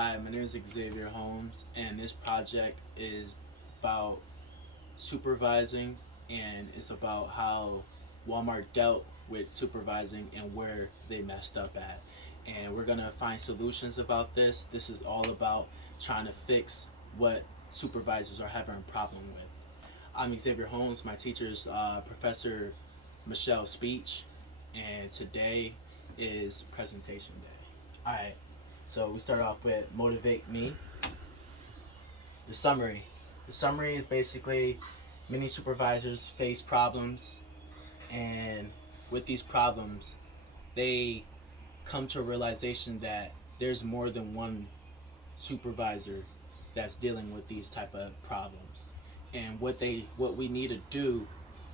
Hi, my name is Xavier Holmes, and this project is about supervising, and it's about how Walmart dealt with supervising and where they messed up at. And we're gonna find solutions about this. This is all about trying to fix what supervisors are having a problem with. I'm Xavier Holmes. My teacher's Professor Michelle Speach, and today is presentation day. All right. So we start off with motivate me. The summary. The summary is basically many supervisors face problems, and with these problems, they come to a realization that there's more than one supervisor that's dealing with these type of problems. And what we need to do,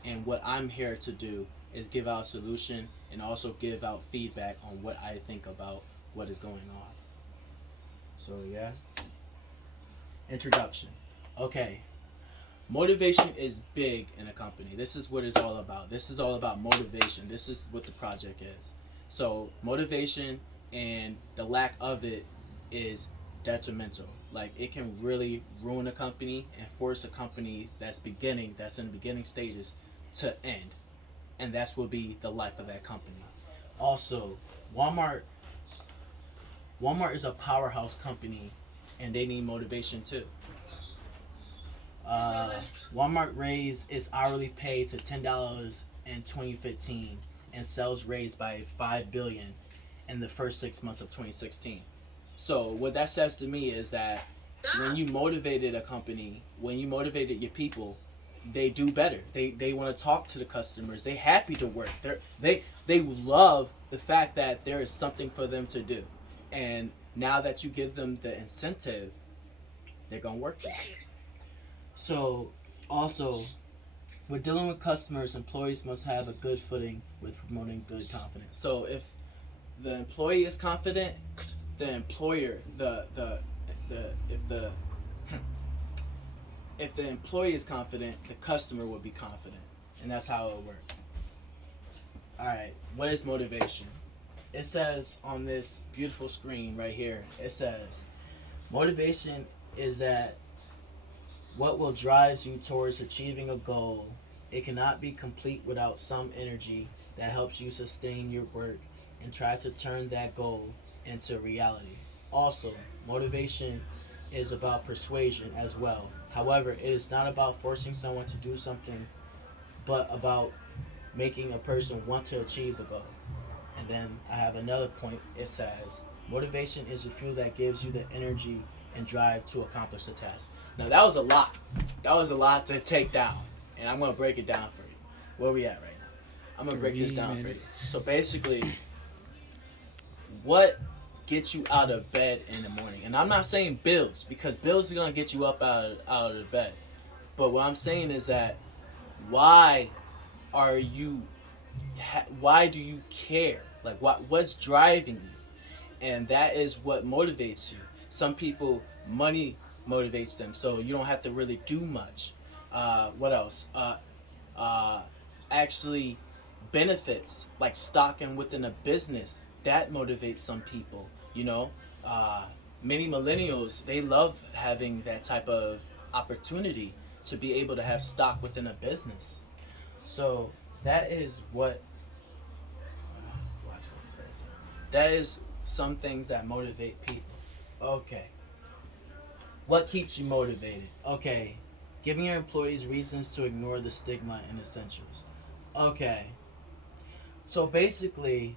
and what I'm here to do, is give out a solution and also give out feedback on what I think about what is going on. So yeah. Introduction. Okay. Motivation is big in a company. This is what it's all about. This is all about motivation. This is what the project is. So motivation and the lack of it is detrimental. Like, it can really ruin a company and force a company that's in the beginning stages to end. And that's will be the life of that company. Also, Walmart is a powerhouse company, and they need motivation too. Uh, Walmart raised its hourly pay to $10 in 2015, and sales raised by $5 billion in the first 6 months of 2016. So what that says to me is that when you motivated a company, when you motivated your people, they do better. They want to talk to the customers. They happy to work. They love the fact that there is something for them to do. And now that you give them the incentive, they're gonna work for you. So also, when dealing with customers, employees must have a good footing with promoting good confidence. So if the employee is confident, the employer the if the employee is confident, the customer will be confident, and that's how it works. All right, what is motivation? It says on this beautiful screen right here, it says motivation is that what will drives you towards achieving a goal. It cannot be complete without some energy that helps you sustain your work and try to turn that goal into reality. Also, motivation is about persuasion as well. However, it is not about forcing someone to do something, but about making a person want to achieve the goal. And then I have another point. It says, motivation is the fuel that gives you the energy and drive to accomplish the task. Now, that was a lot. That was a lot to take down. And I'm going to break it down for you. Where we at right now? I'm going to break this down for you. So basically, what gets you out of bed in the morning? And I'm not saying bills, because bills are going to get you up out of the bed. But what I'm saying is that why are you why do you care? Like, what's driving you? And that is what motivates you. Some people, money motivates them, so you don't have to really do much. What else? Actually, benefits like stocking within a business, that motivates some people. You know, many millennials, they love having that type of opportunity to be able to have stock within a business. So that is what that is some things that motivate people. Okay. What keeps you motivated? Okay. Giving your employees reasons to ignore the stigma in essentials. Okay. So basically,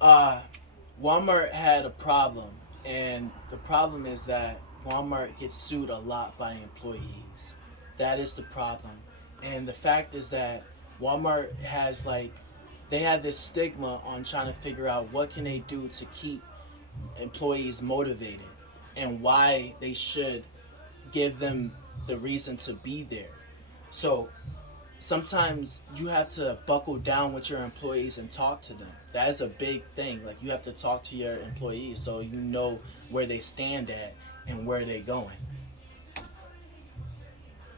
uh, Walmart had a problem, and the problem is that Walmart gets sued a lot by employees. That is the problem. And the fact is that Walmart has, like, they have this stigma on trying to figure out what can they do to keep employees motivated and why they should give them the reason to be there. So sometimes you have to buckle down with your employees and talk to them. That is a big thing. Like, you have to talk to your employees so you know where they stand at and where they're going.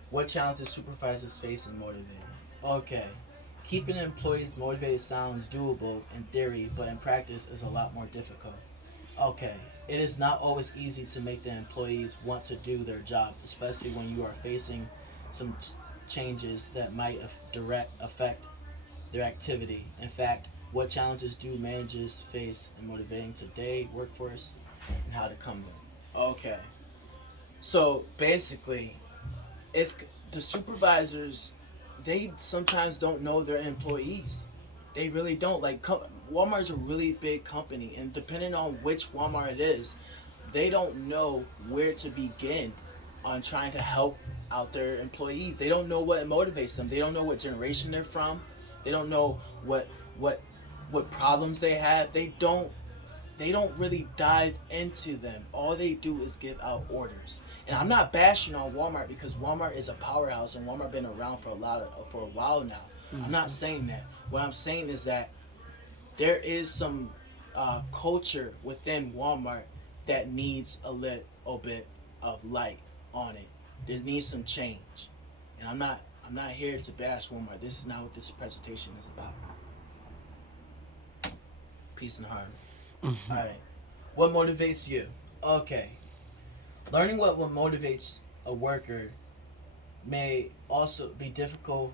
What challenges supervisors face in motivating? Okay. Keeping employees motivated sounds doable in theory, but in practice is a lot more difficult. Okay, it is not always easy to make the employees want to do their job, especially when you are facing some changes that might direct affect their activity. In fact, what challenges do managers face in motivating today workforce and how to come them? Okay, so basically, it's the supervisors. They sometimes don't know their employees. They really don't. Like Walmart's a really big company, and depending on which Walmart it is, they don't know where to begin on trying to help out their employees. They don't know what motivates them. They don't know what generation they're from. They don't know what what problems they have. They don't really dive into them. All they do is give out orders. And I'm not bashing on Walmart because Walmart is a powerhouse and Walmart been around for a while now. Mm-hmm. I'm not saying that. What I'm saying is that there is some culture within Walmart that needs a little bit of light on it. There needs some change. And I'm not here to bash Walmart. This is not what this presentation is about. Peace and harmony. Mm-hmm. All right. What motivates you? Okay. Learning what motivates a worker may also be difficult,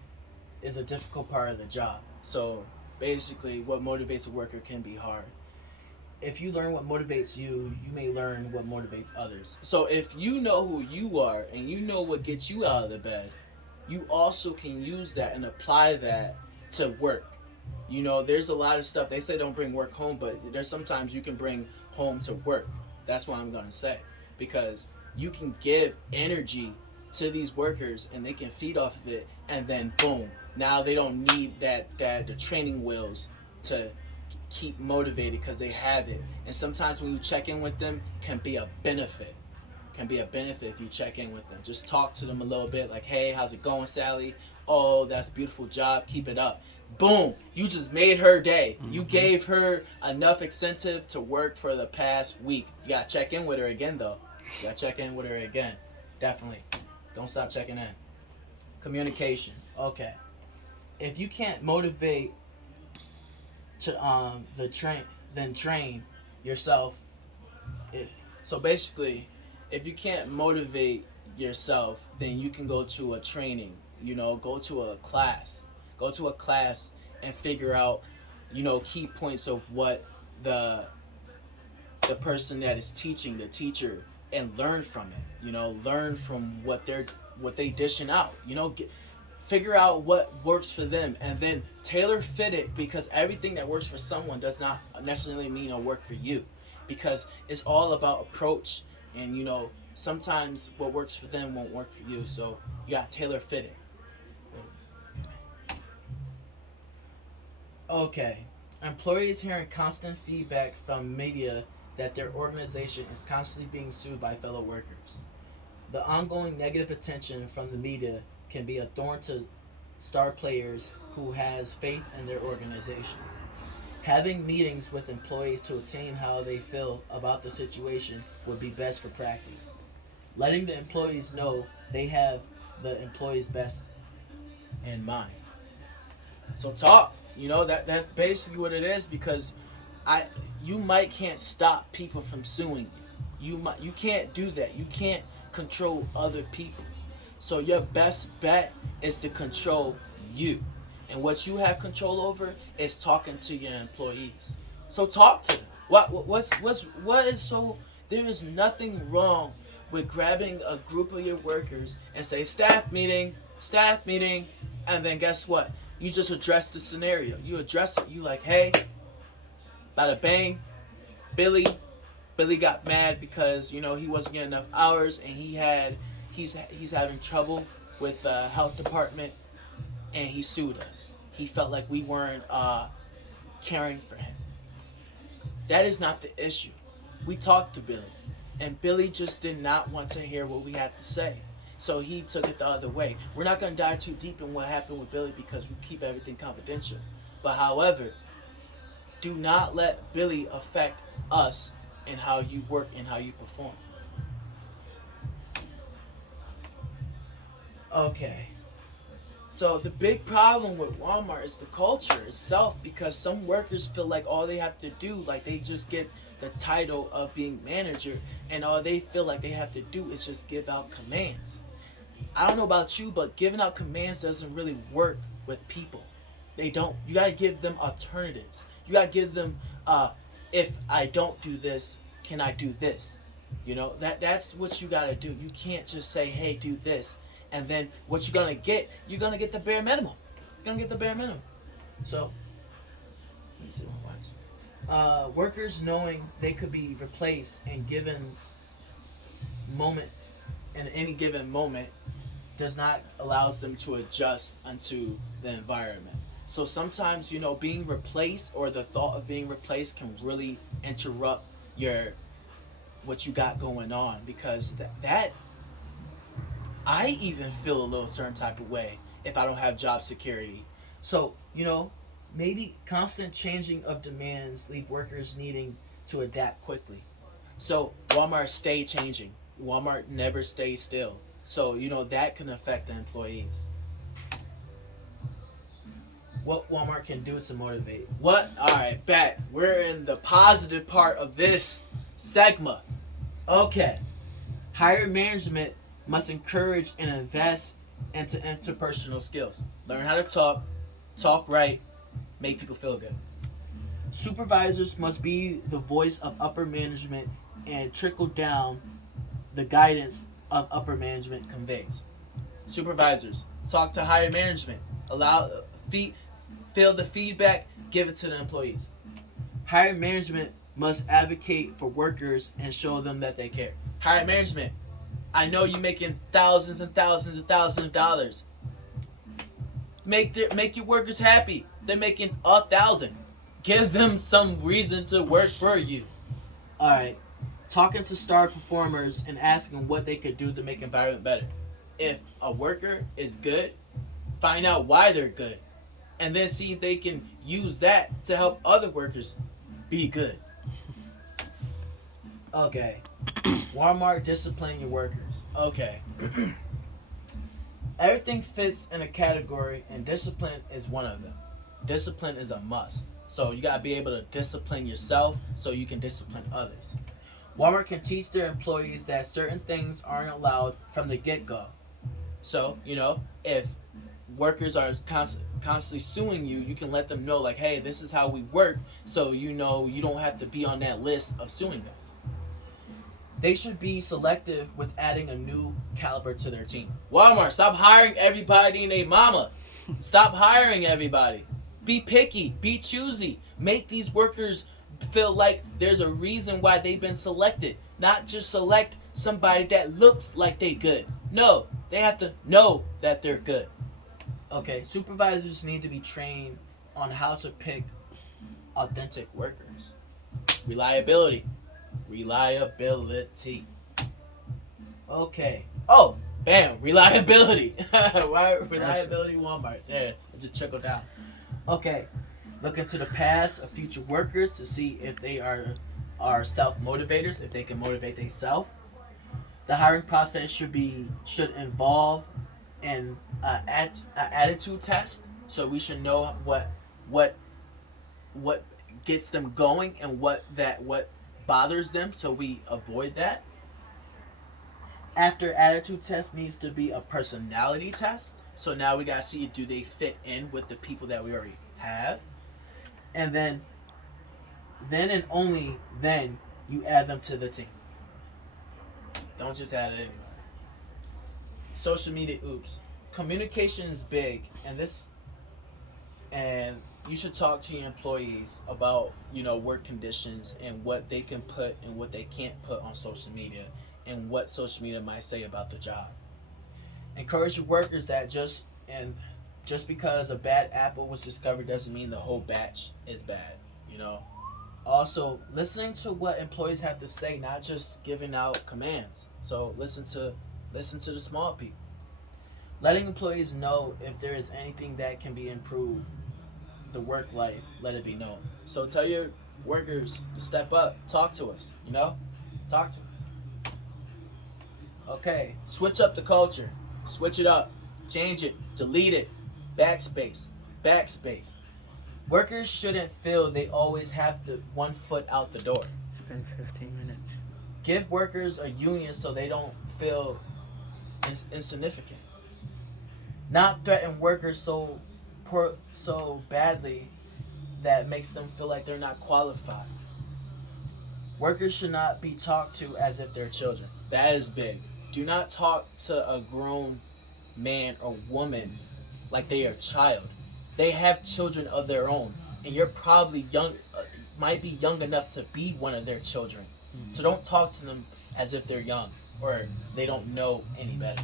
is a difficult part of the job. So basically, what motivates a worker can be hard. If you learn what motivates you, you may learn what motivates others. So if you know who you are and you know what gets you out of the bed, you also can use that and apply that to work. You know, there's a lot of stuff. They say don't bring work home, but there's sometimes you can bring home to work. That's what I'm going to say. Because you can give energy to these workers and they can feed off of it, and then boom, now they don't need the training wheels to keep motivated because they have it. And sometimes when you check in with them, can be a benefit if you check in with them. Just talk to them a little bit, like, hey, how's it going, Sally? Oh, that's a beautiful job, keep it up. Boom, you just made her day. Mm-hmm. You gave her enough incentive to work for the past week. You gotta check in with her again though. Definitely. Don't stop checking in. Communication. Okay. If you can't motivate to train yourself. So basically, if you can't motivate yourself, then you can go to a training. You know, go to a class and figure out, you know, key points of what the person that is teaching, the teacher, and learn from it. You know, learn from what they dishing out. You know, figure out what works for them and then tailor fit it, because everything that works for someone does not necessarily mean it'll work for you, because it's all about approach. And you know, sometimes what works for them won't work for you, so you got tailor fit it. Okay. Employees hearing constant feedback from media that their organization is constantly being sued by fellow workers. The ongoing negative attention from the media can be a thorn to star players who has faith in their organization. Having meetings with employees to obtain how they feel about the situation would be best for practice. Letting the employees know they have the employees' best in mind. So talk. You know, that's basically what it is, because you can't stop people from suing you. You can't do that. You can't control other people. So your best bet is to control you. And what you have control over is talking to your employees. So talk to them. What is so? There is nothing wrong with grabbing a group of your workers and say staff meeting, and then guess what? You just address the scenario. You address it. You like, hey, bada bang, Billy got mad because, you know, he wasn't getting enough hours, and he's having trouble with the health department, and he sued us. He felt like we weren't caring for him. That is not the issue. We talked to Billy, and Billy just did not want to hear what we had to say. So he took it the other way. We're not going to dive too deep in what happened with Billy because we keep everything confidential. But however, do not let Billy affect us and how you work and how you perform. Okay. So the big problem with Walmart is the culture itself, because some workers feel like all they have to do, like they just get the title of being manager, and all they feel like they have to do is just give out commands. I don't know about you, but giving out commands doesn't really work with people. They don't. You gotta give them alternatives. You gotta give them, if I don't do this, can I do this? You know, that's what you gotta do. You can't just say, hey, do this, and then what you're gonna get the bare minimum. You're gonna get the bare minimum. So, let me see my watch. Workers knowing they could be replaced in any given moment does not allows them to adjust unto the environment. So sometimes, you know, being replaced or the thought of being replaced can really interrupt what you got going on, because that I even feel a little certain type of way if I don't have job security. So, you know, maybe constant changing of demands leave workers needing to adapt quickly. So Walmart stay changing. Walmart never stays still. So, you know, that can affect the employees. What Walmart can do to motivate. What? Alright, back. We're in the positive part of this segment. Okay. Higher management must encourage and invest into interpersonal skills. Learn how to talk right, make people feel good. Supervisors must be the voice of upper management and trickle down the guidance of upper management conveys. Supervisors, talk to higher management. Feel the feedback, give it to the employees. Higher management must advocate for workers and show them that they care. Higher management, I know you're making thousands and thousands and thousands of dollars. Make your workers happy. They're making 1,000. Give them some reason to work for you. All right. Talking to star performers and asking what they could do to make environment better. If a worker is good, find out why they're good, and then see if they can use that to help other workers be good. Okay. Walmart, discipline your workers. Okay. Everything fits in a category, and discipline is one of them. Discipline is a must. So you gotta be able to discipline yourself so you can discipline others. Walmart can teach their employees that certain things aren't allowed from the get-go. So, you know, if workers are constantly suing you, you can let them know, like, hey, this is how we work, so you know you don't have to be on that list of suing us. They should be selective with adding a new caliber to their team. Walmart, stop hiring everybody and their mama. Stop hiring everybody. Be picky. Be choosy. Make these workers feel like there's a reason why they've been selected. Not just select somebody that looks like they good. No, they have to know that they're good. Okay, supervisors need to be trained on how to pick authentic workers. Reliability. Okay. Oh, bam. Reliability. Why reliability Walmart? There, it just trickled down. Okay. Look into the past of future workers to see if they are self-motivators, if they can motivate themselves. The hiring process should involve an attitude test, so we should know what gets them going and what bothers them, so we avoid that. After attitude test needs to be a personality test. So now we gotta see, do they fit in with the people that we already have, and then and only then you add them to the team. Don't just add it anyway. Social media oops. Communication is big, and you should talk to your employees about, you know, work conditions and what they can put and what they can't put on social media and what social media might say about the job. Encourage your workers that just because a bad apple was discovered doesn't mean the whole batch is bad, you know. Also, listening to what employees have to say, not just giving out commands. So listen to the small people. Letting employees know if there is anything that can be improved, the work life, let it be known. So tell your workers to step up, talk to us, you know? Talk to us. Okay, switch up the culture. Switch it up. Change it. Delete it. Backspace. Backspace. Workers shouldn't feel they always have to 1 foot out the door. It's been 15 minutes. Give workers a union so they don't feel insignificant. Not threaten workers so badly that makes them feel like they're not qualified. Workers should not be talked to as if they're children. That is big. Do not talk to a grown man or woman like they are a child. They have children of their own, and you're probably might be young enough to be one of their children. Mm-hmm. So don't talk to them as if they're young or they don't know any better.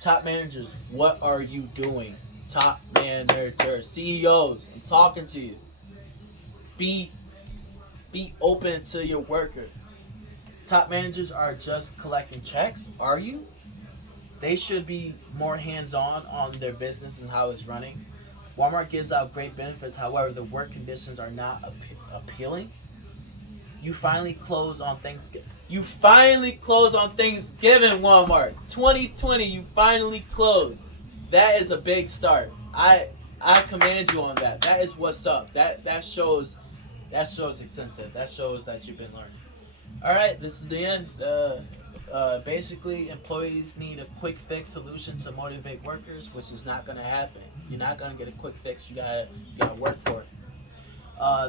Top managers, what are you doing? Top managers, CEOs, I'm talking to you. Be open to your workers. Top managers are just collecting checks. Are you? They should be more hands-on on their business and how it's running. Walmart gives out great benefits, however, the work conditions are not appealing. You finally close on Thanksgiving. Walmart. 2020, you finally closed. That is a big start. I commend you on that. That is what's up. That shows extensive. That shows that you've been learning. All right, this is the end. Basically, employees need a quick fix solution to motivate workers, which is not going to happen. You're not going to get a quick fix. You gotta work for it.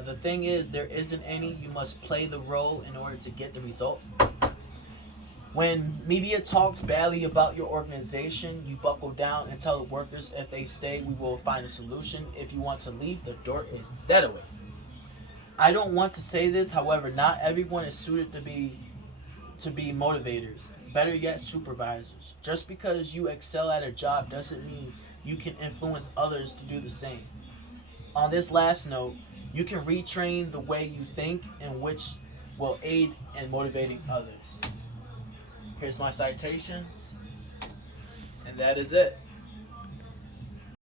The thing is, there isn't any. You must play the role in order to get the results. When media talks badly about your organization, you buckle down and tell the workers if they stay, we will find a solution. If you want to leave, the door is that away. I don't want to say this, however, not everyone is suited to be motivators. Better yet, supervisors. Just because you excel at a job doesn't mean you can influence others to do the same. On this last note, you can retrain the way you think, and which will aid in motivating others. Here's my citations, and that is it.